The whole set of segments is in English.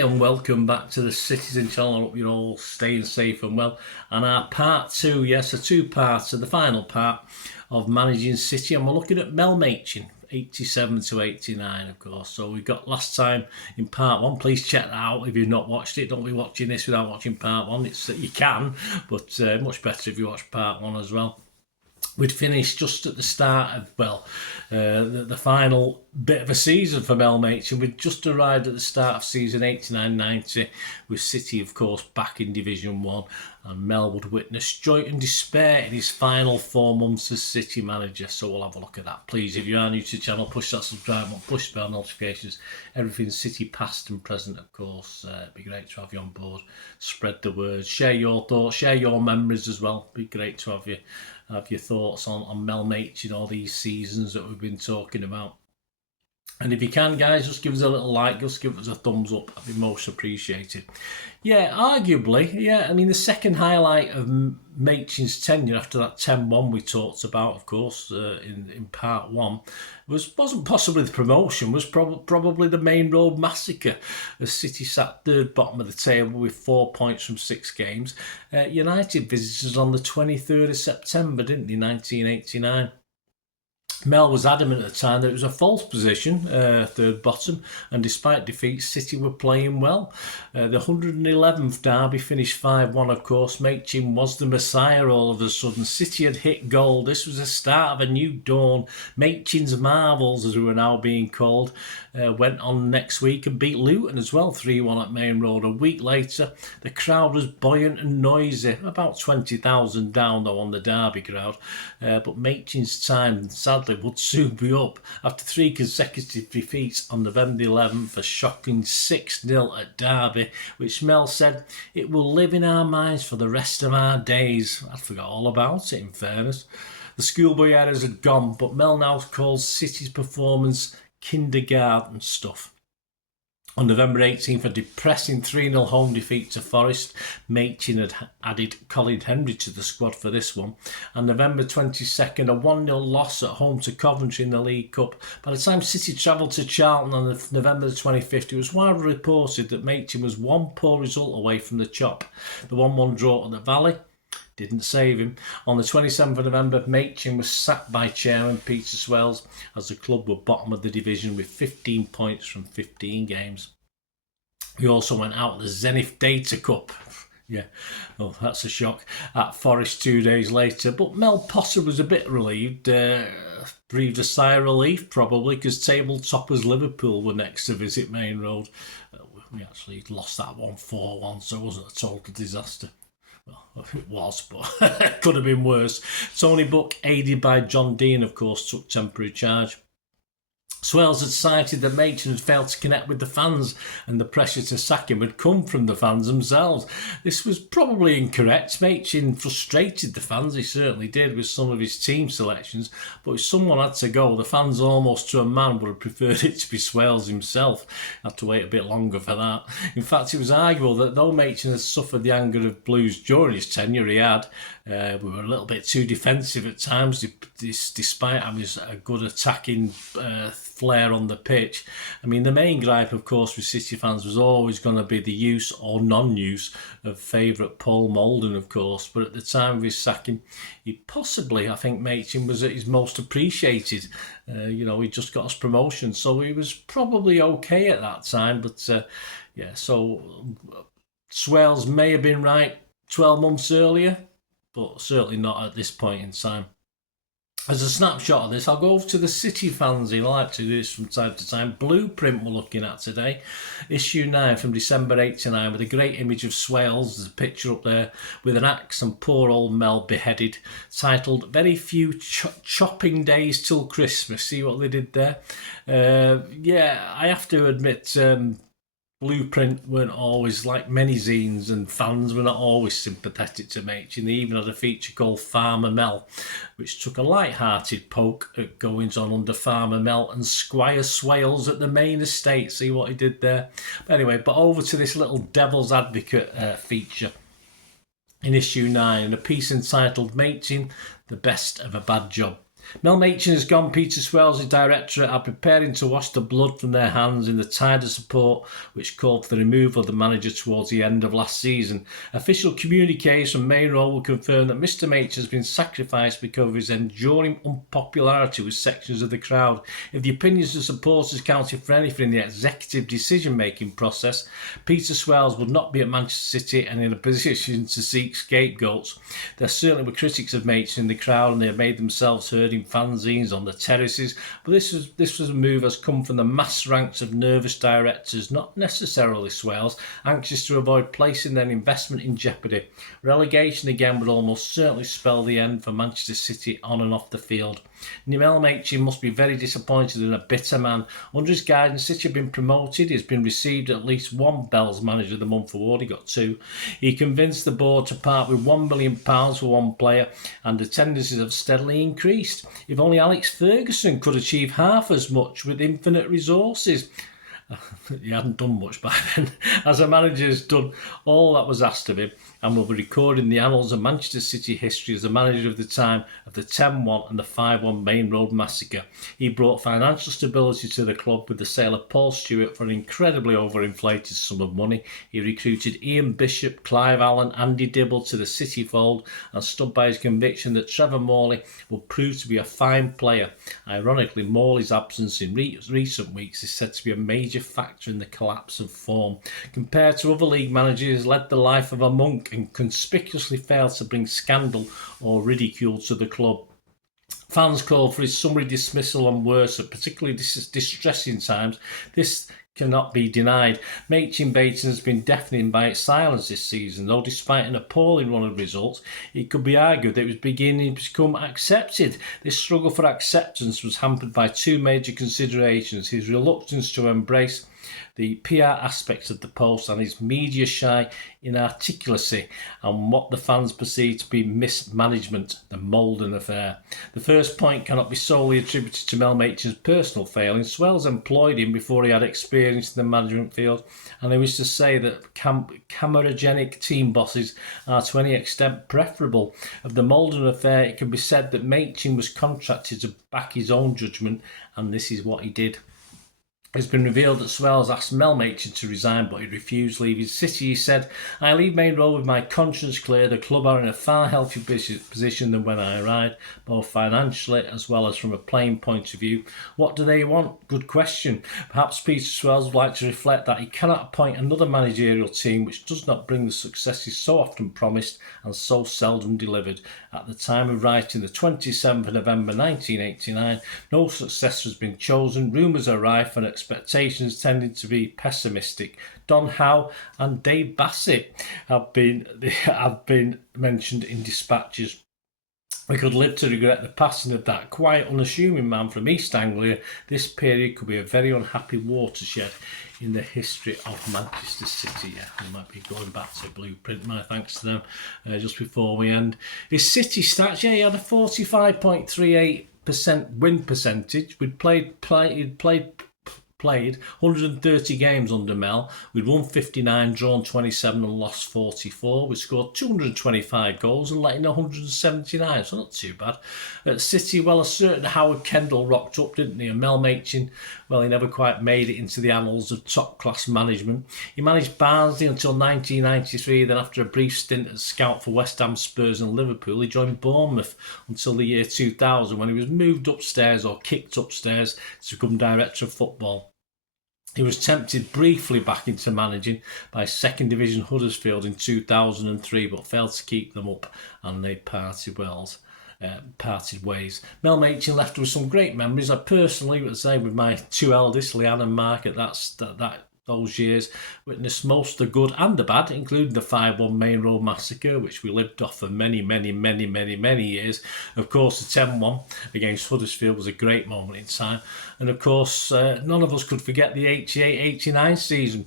and welcome back to the Citizen channel. I hope you're all staying safe and well. And our part two, yes, a two-parter, the final part of managing City. And we're looking at Mel Machin, 87 to 89, of course. So we got last time in part one. Please check that out if you've not watched it. Don't be watching this without watching part one. You can, but much better if you watch part one as well. We'd finished just at the start of, the final bit of a season for Mel Machin. We'd just arrived at the start of season 89-90 with City, of course, back in Division 1. And Mel would witness joy and despair in his final 4 months as City manager. So we'll have a look at that. Please, if you are new to the channel, push that subscribe button, push bell notifications. Everything City past and present, of course. It'd be great to have you on board. Spread the word. Share your thoughts. Share your memories as well. It'd be great to have you. Have your thoughts on Mel Machin, all these seasons that we've been talking about. And if you can, guys, just give us a little like, just give us a thumbs up. That'd be most appreciated. Yeah, arguably, the second highlight of Machin's tenure after that 10-1 we talked about, of course, in part one, wasn't possibly the promotion, was probably the Main Road massacre, as City sat third bottom of the table with 4 points from 6 games. United visitors on the 23rd of September, didn't they, 1989. Mel was adamant at the time that it was a false position, third bottom, and despite defeat, City were playing well. The 111th derby finished 5-1, of course. Machin was the messiah all of a sudden. City had hit gold. This was the start of a new dawn. Machin's Marvels, as we were now being called, went on next week and beat Luton as well, 3-1 at Main Road. A week later, the crowd was buoyant and noisy, about 20,000 down though on the derby crowd. But Machin's time, sadly, would soon be up after 3 consecutive defeats on November 11th, a shocking 6-0 at Derby, which Mel said, "It will live in our minds for the rest of our days." I forgot all about it, in fairness. The schoolboy errors had gone, but Mel now calls City's performance kindergarten stuff. On November 18th, a depressing 3-0 home defeat to Forest. Machin had added Colin Henry to the squad for this one. And November 22nd, a 1-0 loss at home to Coventry in the League Cup. By the time City travelled to Charlton on November 25th, it was widely reported that Machin was one poor result away from the chop. The 1-1 draw at the Valley didn't save him. On the 27th of November, Machin was sacked by chairman Peter Swales as the club were bottom of the division with 15 points from 15 games. We also went out the Zenith Data Cup. Yeah, oh, that's a shock. At Forest 2 days later. But Mel Potter was a bit relieved. Breathed a sigh of relief, probably, because table toppers Liverpool were next to visit Main Road. We actually lost that one 4-1, so it wasn't a total disaster. Well, it was, but it could have been worse. Tony Buck, aided by John Dean, of course, took temporary charge. Swales had cited that Machin had failed to connect with the fans and the pressure to sack him had come from the fans themselves. This was probably incorrect. Machin frustrated the fans, he certainly did, with some of his team selections, but if someone had to go, the fans almost to a man would have preferred it to be Swales himself. Had to wait a bit longer for that. In fact, it was arguable that though Machin had suffered the anger of Blues during his tenure, he had. We were a little bit too defensive at times, despite having a good attacking flair on the pitch. I mean, the main gripe, of course, with City fans was always going to be the use or non-use of favourite Paul Molden, of course. But at the time of his sacking, I think Machin was at his most appreciated. He just got his promotion, so he was probably okay at that time. But so Swales may have been right 12 months earlier, but certainly not at this point in time. As a snapshot of this, I'll go over to the City fans. I like to do this from time to time. Blueprint we're looking at today. Issue 9 from December 89 with a great image of Swales. There's a picture up there with an axe and poor old Mel beheaded. Titled, "Very Few Chopping Days Till Christmas." See what they did there? I have to admit, Blueprint weren't always, like many zines, and fans were not always sympathetic to Machin. They even had a feature called Farmer Mel, which took a light-hearted poke at goings on under Farmer Mel and Squire Swales at the main estate. See what he did there? But over to this little Devil's Advocate feature in issue 9, a piece entitled "Machin, the Best of a Bad Job." Mel Machin has gone. Peter Swell's directorate are preparing to wash the blood from their hands in the tide of support which called for the removal of the manager towards the end of last season. Official communiques from Main Road will confirm that Mr Machin has been sacrificed because of his enduring unpopularity with sections of the crowd. If the opinions of supporters counted for anything in the executive decision-making process, Peter Swells would not be at Manchester City and in a position to seek scapegoats. There certainly were critics of Machin in the crowd, and they have made themselves heard in fanzines on the terraces, but this was a move has come from the mass ranks of nervous directors, not necessarily Swells, anxious to avoid placing their investment in jeopardy. Relegation again would almost certainly spell the end for Manchester City on and off the field. Mel Machin must be very disappointed and a bitter man. Under his guidance, City have been promoted. He's been received at least one Bell's Manager of the Month award. He got 2. He convinced the board to part with £1 million for one player, and attendances have steadily increased. If only Alex Ferguson could achieve half as much with infinite resources. He hadn't done much by then. As a manager, has done all that was asked of him and will be recorded in the annals of Manchester City history as the manager of the time of the 10-1 and the 5-1 Main Road massacre. He brought financial stability to the club with the sale of Paul Stewart for an incredibly overinflated sum of money. He recruited Ian Bishop, Clive Allen, Andy Dibble to the City fold and stood by his conviction that Trevor Morley will prove to be a fine player. Ironically, Morley's absence in recent weeks is said to be a major factor in the collapse of form. Compared to other league managers, led the life of a monk and conspicuously failed to bring scandal or ridicule to the club. Fans called for his summary dismissal and worse at particularly distressing times. This cannot be denied. Machin Baton has been deafening by its silence this season, though despite an appalling run of results, it could be argued that it was beginning to become accepted. This struggle for acceptance was hampered by 2 major considerations: his reluctance to embrace the PR aspects of the post and his media-shy inarticulacy and what the fans perceive to be mismanagement, the Maldon affair. The first point cannot be solely attributed to Mel Machin's personal failings. Swells employed him before he had experience in the management field, and I wish to say that cameragenic team bosses are to any extent preferable. Of the Maldon affair, it can be said that Machin was contracted to back his own judgment, and this is what he did. It's been revealed that Swells asked Mel Machin to resign, but he refused leaving City. He said, "I leave Main Road with my conscience clear. The club are in a far healthier position than when I arrived, both financially as well as from a playing point of view. What do they want? Good question." Perhaps Peter Swells would like to reflect that he cannot appoint another managerial team which does not bring the successes so often promised and so seldom delivered. At the time of writing, the 27th of November 1989, no successor has been chosen. Rumours are rife and expectations tending to be pessimistic. Don Howe and Dave Bassett have been mentioned in dispatches. We could live to regret the passing of that quiet, unassuming man from East Anglia. This period could be a very unhappy watershed in the history of Manchester City. Yeah, we might be going back to Blueprint. My thanks to them just before we end. His City stats, he had a 45.38% win percentage. He'd played 130 games under Mel. We'd won 59, drawn 27 and lost 44. We scored 225 goals and let in 179, so not too bad. At City, well, a certain Howard Kendall rocked up, didn't he? And Mel Machin, well, he never quite made it into the annals of top-class management. He managed Barnsley until 1993, then after a brief stint as scout for West Ham, Spurs and Liverpool, he joined Bournemouth until the year 2000 when he was moved upstairs or kicked upstairs to become director of football. He was tempted briefly back into managing by second division Huddersfield in 2003, but failed to keep them up, and they parted ways. Mel Machin left with some great memories. I personally would say, with my 2 eldest, Leanne and Mark, at those years, witnessed most the good and the bad, including the 5-1 Main Road massacre, which we lived off for many years. Of course, the 10-1 against Huddersfield was a great moment in time. And of course, none of us could forget the 88-89 season.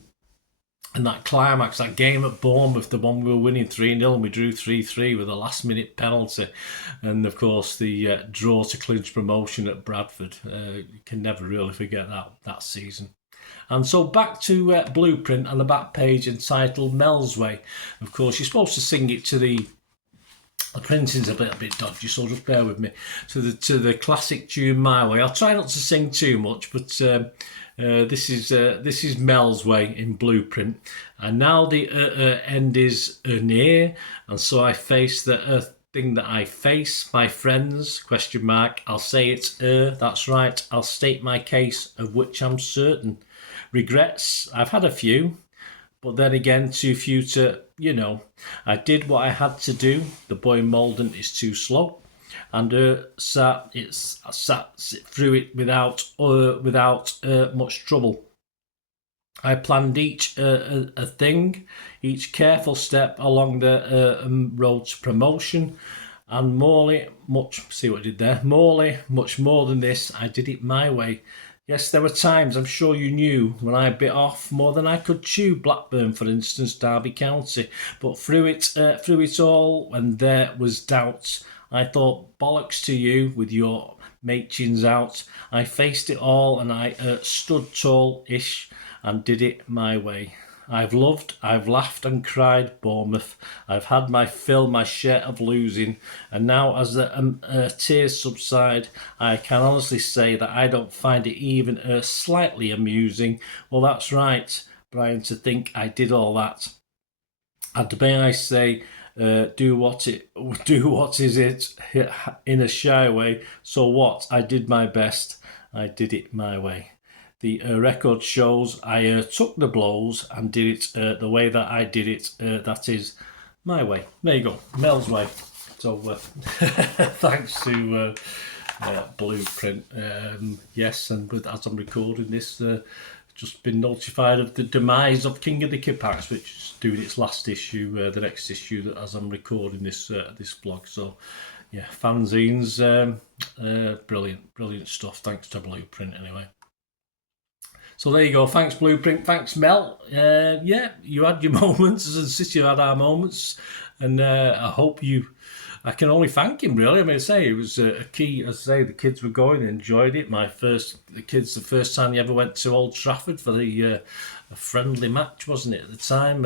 And that climax, that game at Bournemouth, the one we were winning 3-0 and we drew 3-3 with a last-minute penalty. And, of course, the draw to clinch promotion at Bradford. You can never really forget that season. And so back to Blueprint and the back page entitled Mel's Way. Of course, you're supposed to sing it to the The printing's a little bit dodgy, so just bear with me. To the classic tune My Way. I'll try not to sing too much, but this is Mel's Way in Blueprint. And now the end is near, and so I face the thing that I face, my friends, question mark. I'll say it's that's right. I'll state my case, of which I'm certain. Regrets, I've had a few. But then again, too few to, I did what I had to do. The boy Malden is too slow. And sat through it without much trouble. I planned each a thing, each careful step along the road to promotion. And Morley, much more than this, I did it my way. Yes, there were times, I'm sure you knew, when I bit off more than I could chew. Blackburn, for instance, Derby County. But through it all, when there was doubt, I thought, bollocks to you with your Machins out. I faced it all and I stood tall-ish and did it my way. I've loved, I've laughed and cried Bournemouth. I've had my fill, my share of losing. And now as the tears subside, I can honestly say that I don't find it even slightly amusing. Well, that's right, Brian, to think I did all that. And may I say, do what is it in a shy way. So what? I did my best. I did it my way. The record shows I took the blows and did it the way that I did it. That is my way. There you go, Mel's Way. So thanks to Blueprint. Yes, and as I'm recording this, just been notified of the demise of King of the Kippax, which is doing its last issue, the next issue that as I'm recording this vlog. So yeah, fanzines, brilliant stuff. Thanks to Blueprint anyway. So there you go. Thanks, Blueprint. Thanks, Mel. Yeah, you had your moments, and City had our moments, and I hope I can only thank him, really. I mean, it was a key. As I say, the kids were going, they enjoyed it. The first time they ever went to Old Trafford for the a friendly match, wasn't it, at the time?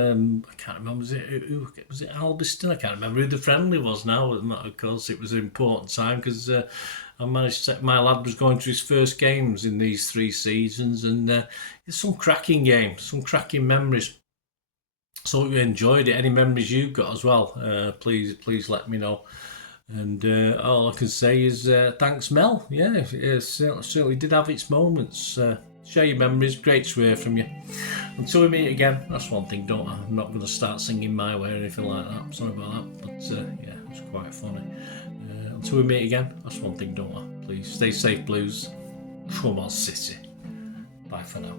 I can't remember. Was it Albiston? I can't remember who the friendly was now. Of course, it was an important time because my lad was going to his first games in these 3 seasons, and it's some cracking games, some cracking memories. So we enjoyed it. Any memories you've got as well, please let me know. And all I can say is thanks, Mel. Yeah, it certainly did have its moments. Share your memories. Great to hear from you. Until we meet again, that's one thing, don't I? I'm not going to start singing My Way or anything like that. Sorry about that. But yeah, it was quite funny. Until we meet again, that's one thing, don't I? Please stay safe, Blues. Come on, City. Bye for now.